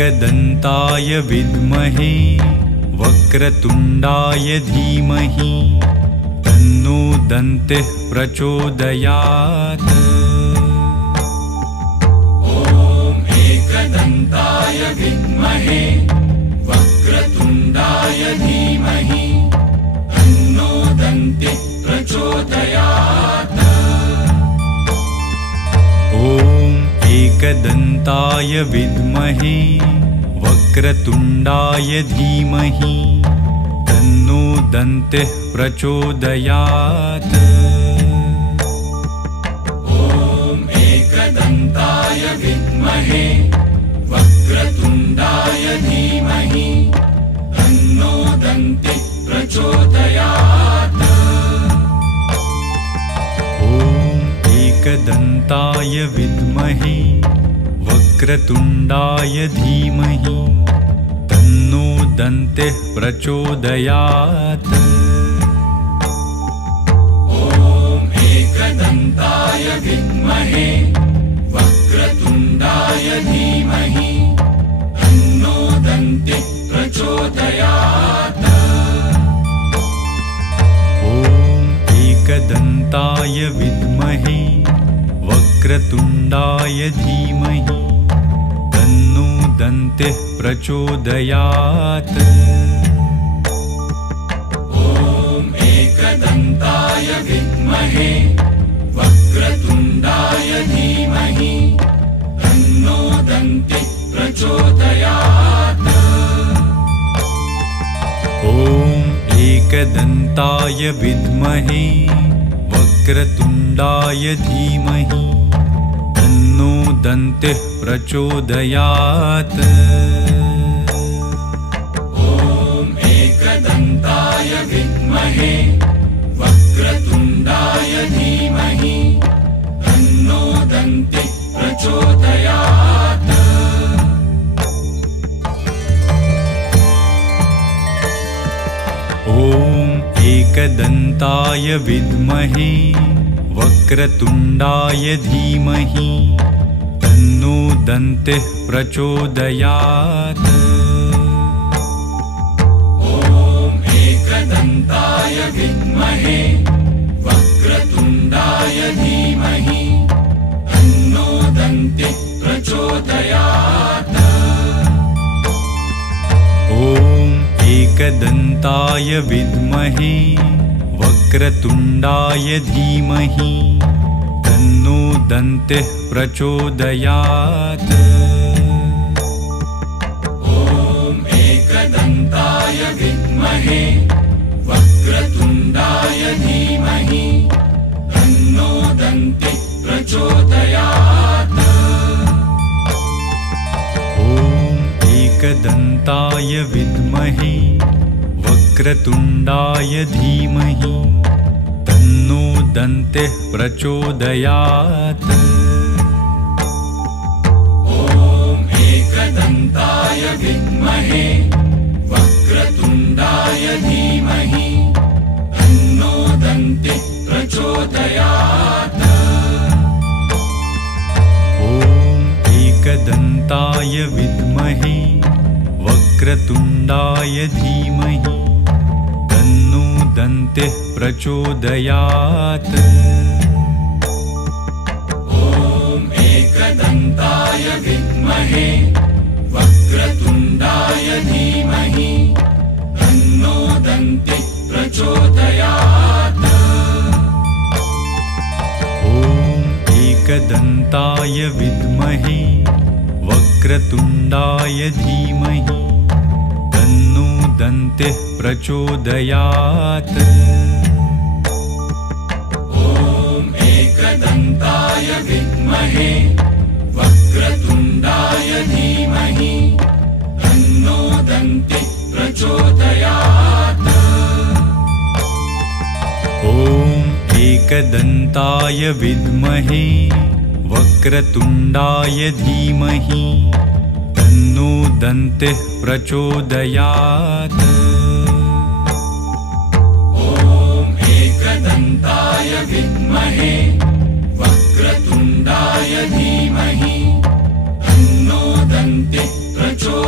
एकदन्ताय विद्महे वक्रतुण्डाय धीमहि तन्नो दन्तिः प्रचोदयात्। एकदन्ताय विद्महे वक्रतुण्डाय धीमहि तन्नो दन्तिः प्रचोदयात्। एकदन्ताय विद्महे वक्रतुण्डाय धीमहि तन्नो दन्तिः प्रचोदयात्। एकदन्ताय विद्महे वक्रतुण्डाय धीमहि तन्नो दन्तिः प्रचोदयात्। एकदन्ताय विद्महे वक्रतुण्डाय धीमहि तन्नो दन्तिः प्रचोदयात्। एकदन्ताय विद्महे वक्रतुण्डाय धीमहि तन्नो दन्तिः प्रचोदयात्। एकदन्ताय विद्महे वक्रतुण्डाय धीमहि तन्नो दन्तिः प्रचोदयात्। एकदन्ताय विद्महे वक्रतुण्डाय धीमहि तन्नो दन्तिः प्रचोदयात्। एकदन्ताय विद्महे वक्रतुण्डाय धीमहि तन्नो दन्तिः प्रचोदयात्। एकदन्ताय विद्महे वक्रतुण्डाय धीमहि तन्नो दन्तिः प्रचोदयात्। एकदन्ताय विद्महे वक्रतुण्डाय धीमहि तन्नो दन्तिः प्रचोदयात्। एकदन्ताय विद्महे वक्रतुण्डाय धीमहि तन्नो दन्तिः प्रचोदयात्। एकदन्ताय विद्महे वक्रतुण्डाय धीमहि तन्नो दन्तिः प्रचोदयात्। एकदन्ताय विद्महे वक्रतुण्डाय धीमहि तन्नो दन्तिः प्रचोदयात्। एकदन्ताय विद्महे वक्रतुण्डाय धीमहि तन्नो दन्तिः प्रचोदयात्। एकदन्ताय विद्महे वक्रतुण्डाय धीमहि तन्नो दन्तिः प्रचोदयात्। एकदन्ताय विद्महे वक्रतुण्डाय धीमहि तन्नो दन्तिः प्रचोदयात्। एकदन्ताय विद्महे वक्रतुण्डाय धीमहि तन्नो दन्तिः प्रचोदयात्। एकदन्ताय विद्महे वक्रतुण्डाय धीमहि तन्नो दन्तिः प्रचोदयात्। एकदन्ताय विद्महे वक्रतुण्डाय धीमहि तन्नो दन्तिः प्रचोदयात्। एकदन्ताय विद्महे वक्रतुण्डाय धीमहि तन्नो दन्तिः प्रचोदयात्। एकदन्ताय विद्महे वक्रतुण्डाय धीमहि तन्नो दन्तिः प्रचोदयात्।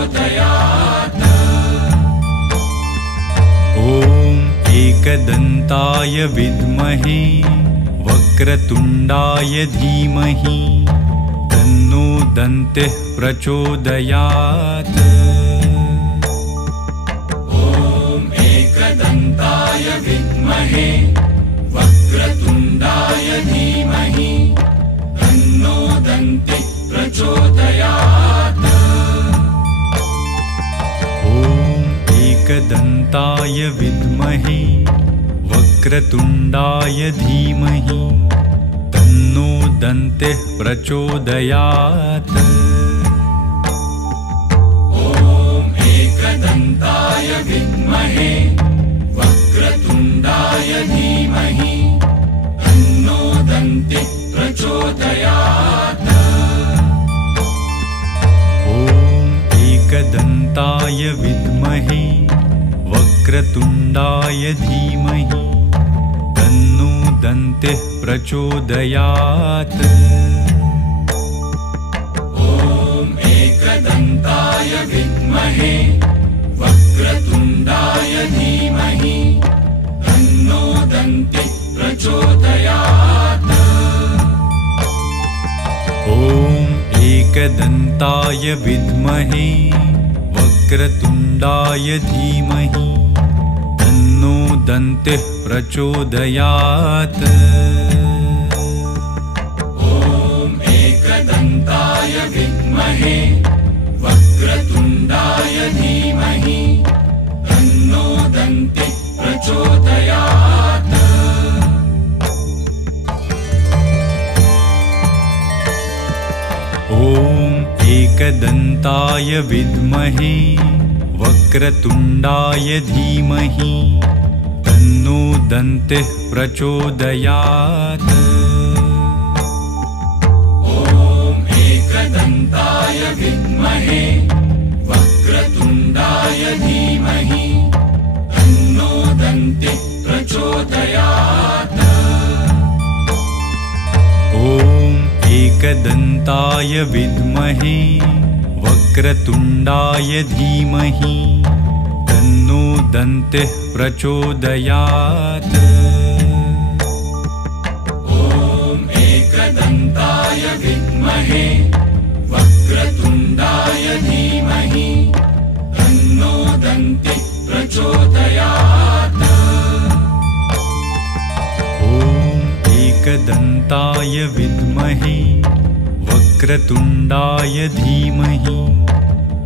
एकदन्ताय विद्महे वक्रतुण्डाय धीमहि तन्नो दन्तिः प्रचोदयात्। एकदन्ताय विद्महे वक्रतुण्डाय धीमहि तन्नो दन्तिः प्रचोदयात्। एकदन्ताय विद्महे वक्रतुण्डाय धीमहि तन्नो दन्तिः प्रचोदयात्। एकदन्ताय विद्महे वक्रतुण्डाय धीमहि तन्नो दन्तिः प्रचोदयात्। एकदन्ताय विद्महे वक्रतुण्डाय धीमहि तन्नो दन्तिः प्रचोदयात्। एकदन्ताय विद्महे वक्रतुण्डाय धीमहि तन्नो दन्तिः प्रचोदयात्। एकदन्ताय विद्महे वक्रतुण्डाय धीमहि तन्नो दन्तिः प्रचोदयात्। एकदन्ताय विद्महे वक्रतुण्डाय धीमहि तन्नो दन्तिः प्रचोदयात्। एकदन्ताय विद्महे वक्रतुण्डाय धीमहि तन्नो दन्तिः प्रचोदयात्। एकदन्ताय विद्महे वक्रतुण्डाय धीमहि तन्नो दन्तिः प्रचोदयात्। एकदन्ताय विद्महे वक्रतुण्डाय धीमहि तन्नो दन्तिः प्रचोदयात्। एकदन्ताय विद्महे वक्रतुण्डाय धीमहि तन्नो दन्तिः प्रचोदयात्। एकदन्ताय विद्महे वक्रतुण्डाय धीमहि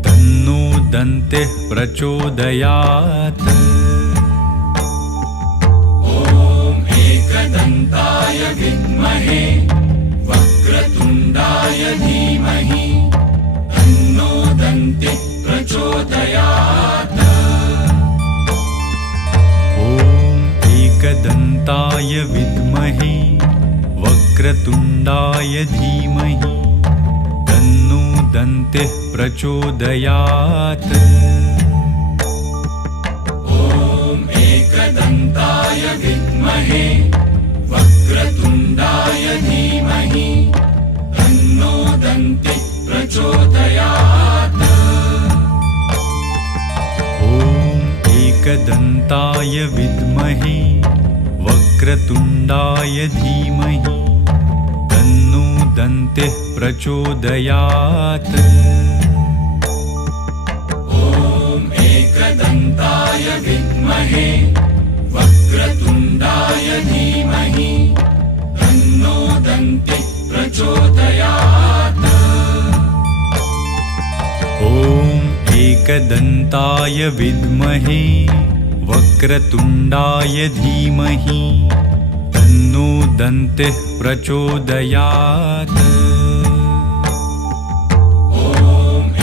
तन्नो दन्तिः प्रचोदयात्। एकदन्ताय विद्महे वक्रतुण्डाय धीमहि तन्नो दन्तिः प्रचोदयात्। एकदन्ताय विद्महे वक्रतुण्डाय धीमहि तन्नो दन्तिः प्रचोदयात्। एकदन्ताय विद्महे वक्रतुण्डाय धीमहि तन्नो दन्तिः प्रचोदयात्। एकदन्ताय विद्महे वक्रतुण्डाय धीमहि तन्नो दन्तिः प्रचोदयात्। एकदन्ताय विद्महे वक्रतुण्डाय धीमहि तन्नो दन्तिः प्रचोदयात्। एकदन्ताय विद्महे वक्रतुण्डाय धीमहि तन्नो दन्तिः प्रचोदयात्।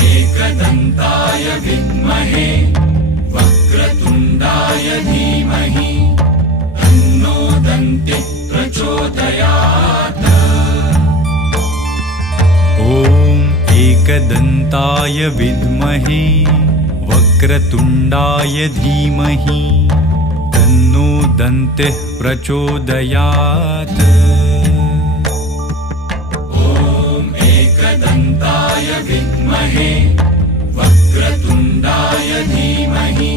एकदन्ताय विद्महे वक्रतुण्डाय धीमहि तन्नो दन्तिः प्रचोदयात्। एकदन्ताय विद्महे वक्रतुण्डाय धीमहि तन्नो दन्तिः प्रचोदयात्। एकदन्ताय विद्महे वक्रतुण्डाय धीमहि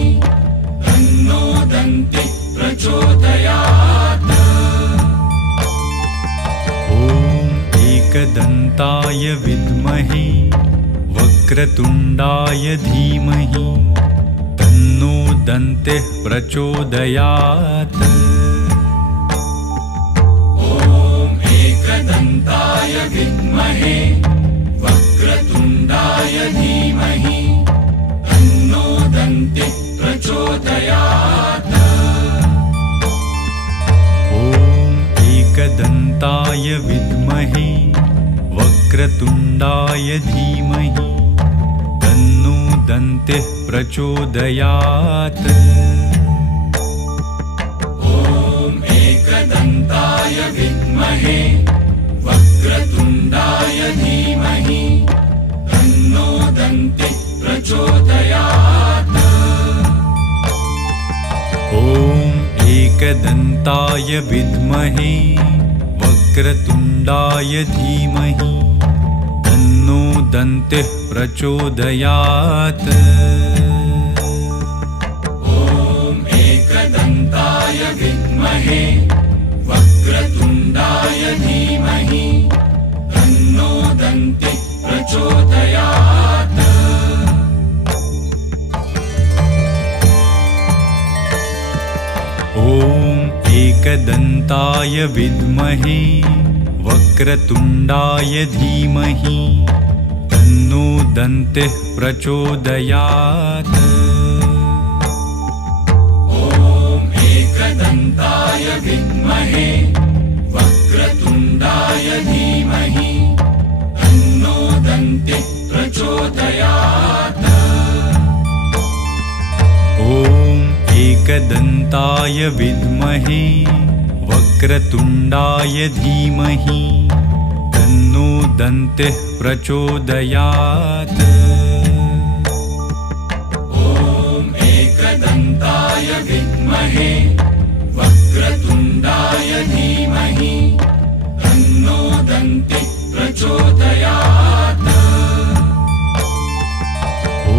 तन्नो दन्तिः प्रचोदयात्। ॐ एकदन्ताय विद्महे वक्रतुण्डाय धीमहि तन्नो दन्तिः प्रचोदयात्। ॐ एकदन्ताय विद्महे वक्रतुण्डाय धीमहि तन्नो दन्तिः प्रचोदयात्। ॐ एकदन्ताय विद्महे वक्रतुण्डाय धीमहि तन्नो दन्तिः प्रचोदयात्। ॐ एकदन्ताय विद्महे वक्रतुण्डाय धीमहि तन्नो दन्तिः प्रचोदयात्। ॐ एकदन्ताय विद्महे वक्रतुण्डाय धीमहि तन्नो दन्तिः प्रचोदयात्। ॐ एकदन्ताय विद्महे वक्रतुण्डाय धीमहि तन्नो दन्तिः प्रचोदयात्। ॐ एकदन्ताय विद्महे वक्रतुण्डाय धीमहि तन्नो दन्तिः प्रचोदयात्। ॐ एकदन्ताय विद्महे वक्रतुण्डाय धीमहि तन्नो दन्तिः प्रचोदयात्। ॐ एकदन्ताय विद्महे वक्रतुण्डाय धीमहि तन्नो दन्तिः प्रचोदयात्। ॐ एकदन्ताय विद्महे वक्रतुण्डाय धीमहि तन्नो दन्तिः प्रचोदयात्। ॐ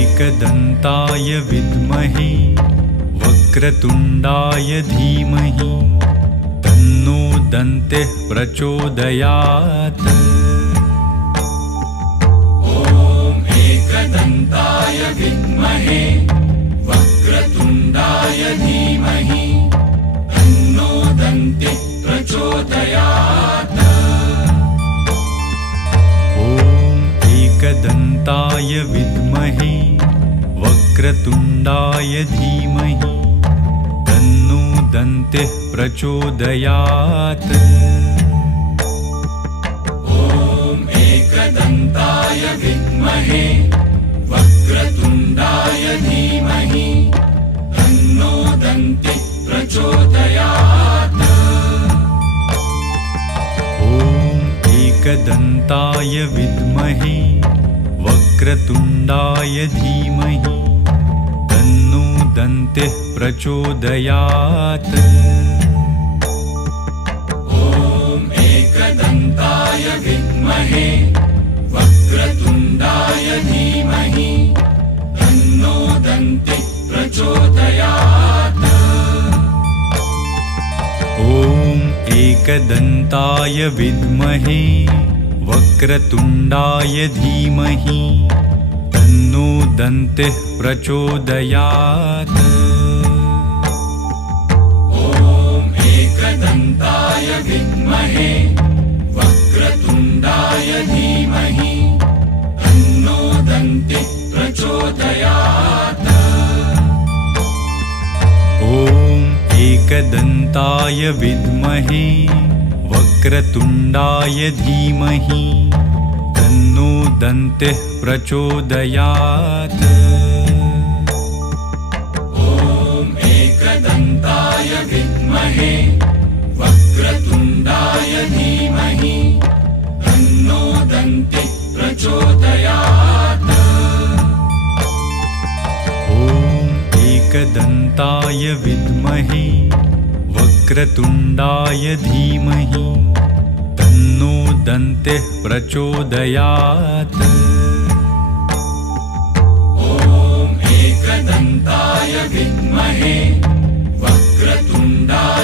एकदन्ताय विद्महे वक्रतुण्डाय धीमहि तन्नो दन्तिः प्रचोदयात्। ॐ एकदन्ताय विद्महे वक्रतुण्डाय धीमहि तन्नो दन्तिः प्रचोदयात्। ॐ एकदन्ताय विद्महे वक्रतुण्डाय धीमहि तन्नो दन्तिः प्रचोदयात्। ॐ एकदन्ताय विद्महे वक्रतुण्डाय धीमहि तन्नो दन्तिः प्रचोदयात्। ॐ एकदन्ताय विद्महे वक्रतुण्डाय धीमहि तन्नो दन्तिः प्रचोदयात्। ॐ एकदन्ताय विद्महे वक्रतुण्डाय धीमहि तन्नो दन्तिः प्रचोदयात्। ॐ एकदन्ताय विद्महे वक्रतुण्डाय धीमहि तन्नो दन्तिः प्रचोदयात्। ॐ एकदन्ताय विद्महे वक्रतुण्डाय धीमहि तन्नो दन्तिः प्रचोदयात्। ॐ एकदन्ताय विद्महे वक्रतुण्डाय धीमहि तन्नो दन्तिः प्रचोदयात्। ॐ एकदन्ताय विद्महे वक्रतुण्डाय धीमहि तन्नो दन्तिः प्रचोदयात्। ॐ एकदन्ताय विद्महे वक्रतुण्डाय धीमहि तन्नो दन्तिः प्रचोदयात्। ॐ एकदन्ताय विद्महे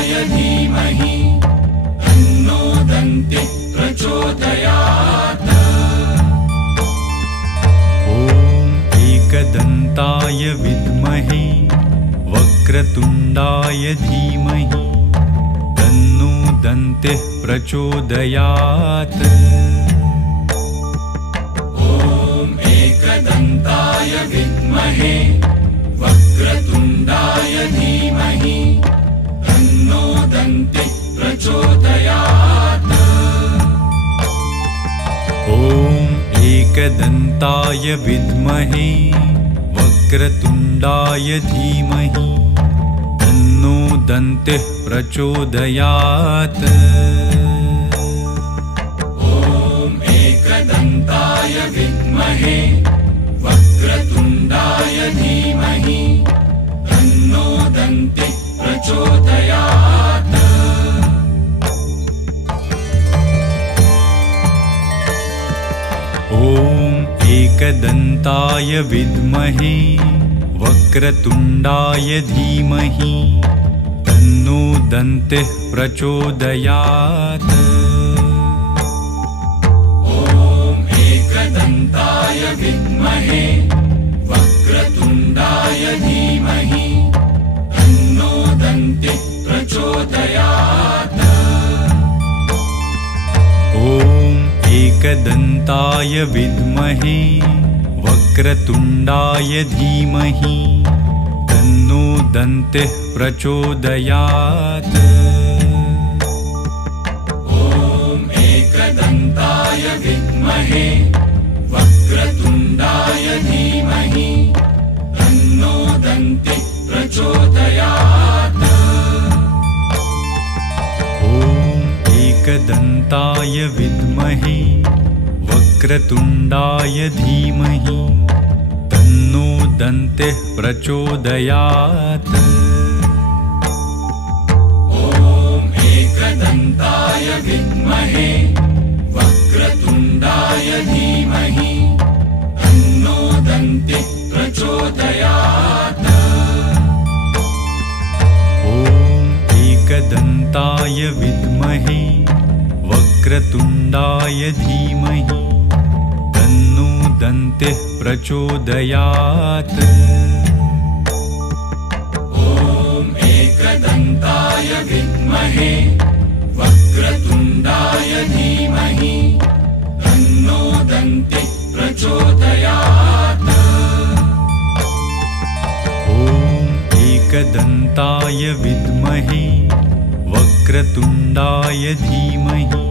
एकदन्ताय धीमहि तन्नो दन्तिः प्रचोदयात्। ॐ एकदन्ताय विद्महे वक्रतुण्डाय धीमहि तन्नो दन्तिः प्रचोदयात्। ॐ एकदन्ताय विद्महे वक्रतुण्डाय धीमहि तन्नो दन्तिः प्रचोदयात्। ॐ एकदन्ताय विद्महे वक्रतुण्डाय धीमहि तन्नो दन्तिः प्रचोदयात्। ॐ एकदन्ताय विद्महे वक्रतुण्डाय धीमहि तन्नो दन्तिः प्रचोदयात्। ॐ एकदन्ताय विद्महे वक्रतुण्डाय धीमहि तन्नो दन्तिः प्रचोदयात्। ॐ एकदन्ताय विद्महे वक्रतुण्डाय धीमहि तन्नो दन्तिः प्रचोदयात्। ॐ एकदन्ताय विद्महे वक्रतुण्डाय धीमहि तन्नो दन्तिः प्रचोदयात्। ॐ एकदन्ताय विद्महे वक्रतुण्डाय धीमहि तन्नो दन्तिः प्रचोदयात्। ॐ एकदन्ताय विद्महे वक्रतुण्डाय धीमहि तन्नो दन्तिः प्रचोदयात्। ॐ एकदन्ताय विद्महे वक्रतुण्डाय धीमहि तन्नो दन्तिः प्रचोदयात्। ॐ एकदन्ताय विद्महे वक्रतुण्डाय धीमहि तन्नो दन्तिः प्रचोदयात्। ॐ एकदन्ताय विद्महे वक्रतुण्डाय धीमहि तन्नो दन्तिः प्रचोदयात्। ॐ एकदन्ताय विद्महे वक्रतुण्डाय धीमहि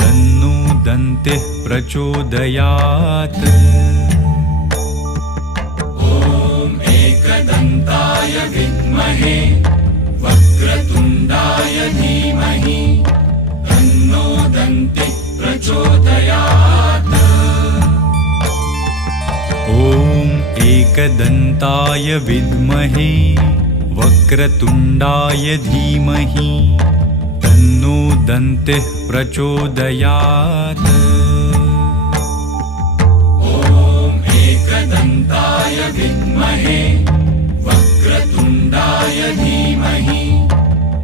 तन्नो दन्तिः प्रचोदयात्। ॐ एकदन्ताय विद्महे वक्रतुण्डाय धीमहि तन्नो दन्तिः प्रचोदयात्। ॐ एकदन्ताय विद्महे वक्रतुण्डाय धीमहि तन्नो दन्तिः प्रचोदयात्। ॐ एकदन्ताय विद्महे वक्रतुण्डाय धीमहि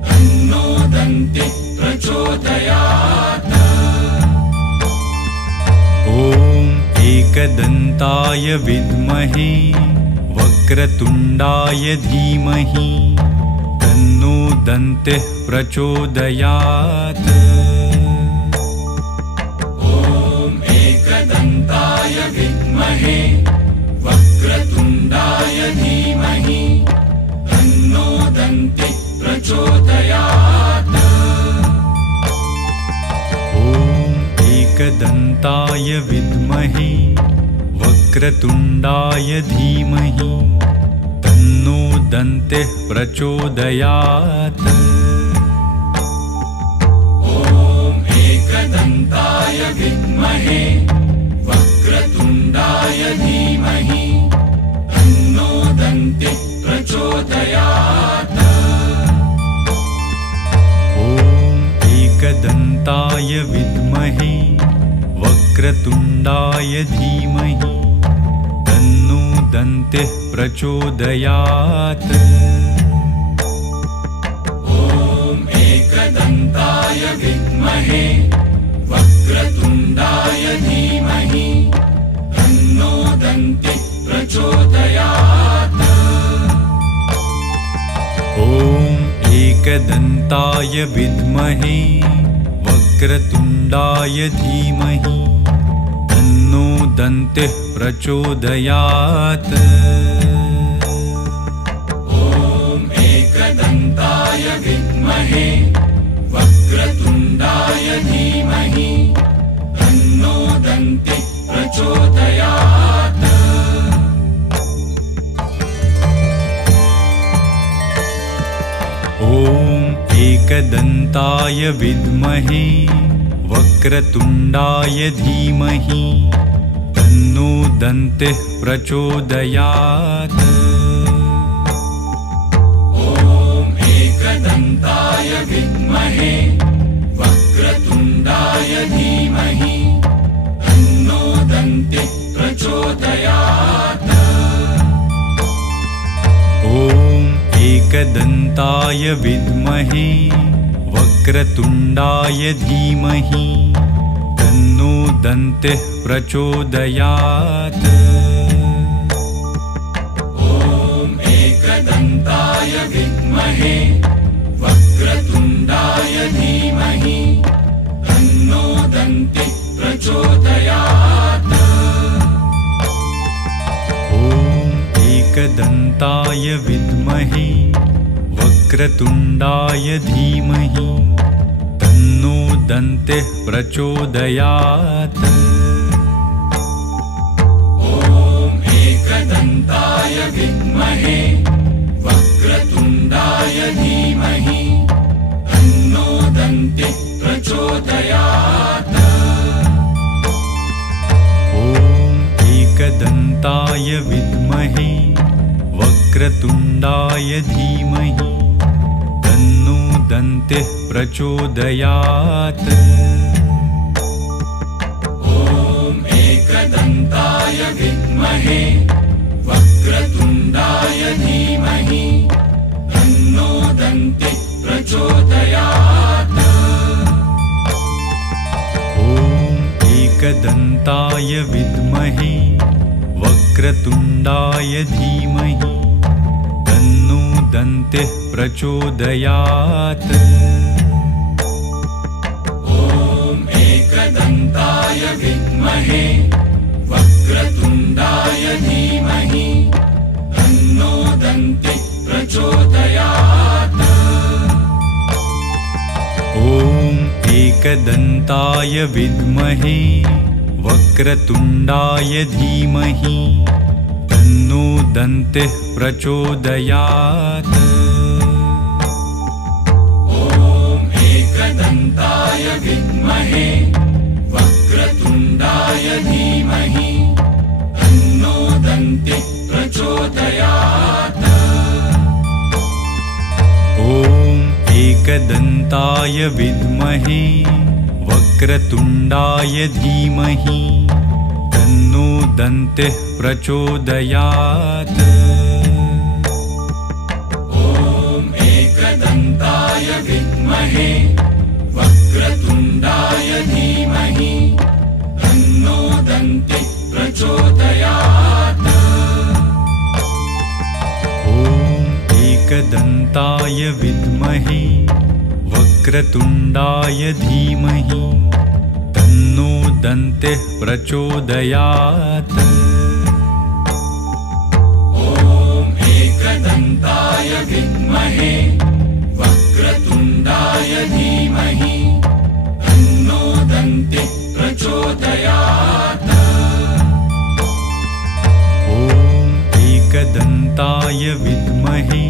तन्नो दन्तिः प्रचोदयात्। ॐ एकदन्ताय विद्महे वक्रतुण्डाय धीमहि तन्नो दन्तिः प्रचोदयात्। ॐ एकदन्ताय विद्महे वक्रतुण्डाय धीमहि तन्नो दन्तिः प्रचोदयात्। ॐ एकदन्ताय विद्महे वक्रतुण्डाय धीमहि तन्नो दन्तिः प्रचोदयात्। ॐ एकदन्ताय विद्महे वक्रतुण्डाय धीमहि तन्नो दन्तिः प्रचोदयात्। ॐ एकदन्ताय विद्महे वक्रतुण्डाय धीमहि तन्नो दन्तिः प्रचोदयात्। ॐ विद्महे वक्रतुण्डाय धीमहि तन्नो दन्तिः प्रचोदयात्। ॐ एकदन्ताय विद्महे वक्रतुण्डाय धीमहि तन्नो दन्तिः प्रचोदयात्। ॐ एकदन्ताय विद्महे वक्रतुण्डाय धीमहि तन्नो दन्तिः प्रचोदयात्। ॐ एकदन्ताय विद्महे वक्रतुण्डाय धीमहि तन्नो दन्तिः प्रचोदयात्। ॐ एकदन्ताय विद्महे वक्रतुण्डाय धीमहि तन्नो दन्तिः प्रचोदयात्। ॐ एकदन्ताय विद्महे वक्रतुण्डाय धीमहि तन्नो दन्तिः प्रचोदयात्। ॐ एकदन्ताय विद्महे वक्रतुण्डाय धीमहि तन्नो दन्तिः प्रचोदयात्। ॐ एकदन्ताय विद्महे वक्रतुण्डाय धीमहि तन्नो दन्तिः प्रचोदयात्। ॐ एकदन्ताय विद्महे वक्रतुण्डाय धीमहि तन्नो दन्तिः प्रचोदयात्। ॐ एकदन्ताय विद्महे वक्रतुण्डाय धीमहि तन्नो दन्तिः प्रचोदयात्। ॐ एकदन्ताय विद्महे वक्रतुण्डाय धीमहि तन्नो दन्तिः प्रचोदयात्। ॐ एकदन्ताय विद्महे वक्रतुण्डाय धीमहि तन्नो दन्तिः प्रचोदयात्। ॐ एकदन्ताय विद्महे वक्रतुण्डाय धीमहि तन्नो दन्तिः प्रचोदयात्। ॐ एकदन्ताय विद्महे वक्रतुण्डाय धीमहि तन्नो दन्तिः प्रचोदयात्। ॐ एकदन्ताय विद्महे वक्रतुण्डाय धीमहि तन्नो दन्तिः प्रचोदयात्। ॐ एकदन्ताय विद्महे वक्रतुण्डाय धीमहि तन्नो दन्तिः प्रचोदयात्। ॐ एकदन्ताय विद्महे वक्रतुण्डाय धीमहि तन्नो दन्तिः प्रचोदयात्। ॐ एकदन्ताय विद्महे वक्रतुण्डाय धीमहि तन्नो दन्तिः प्रचोदयात्। ॐ एकदन्ताय विद्महे वक्रतुण्डाय धीमहि तन्नो दन्तिः प्रचोदयात्। ॐ एकदन्ताय विद्महे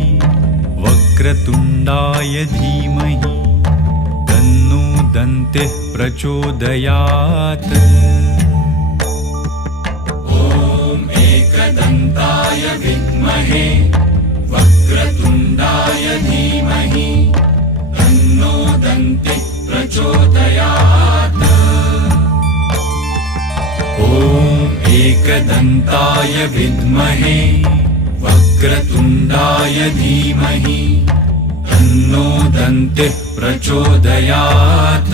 वक्रतुण्डाय धीमहि तन्नो दन्तिः प्रचोदयात्। ॐ एकदन्ताय विद्महे वक्रतुण्डाय धीमहि तन्नो दन्तिः प्रचोदयात्। ॐ एकदन्ताय विद्महे वक्रतुण्डाय धीमहि तन्नो दन्तिः प्रचोदयात्।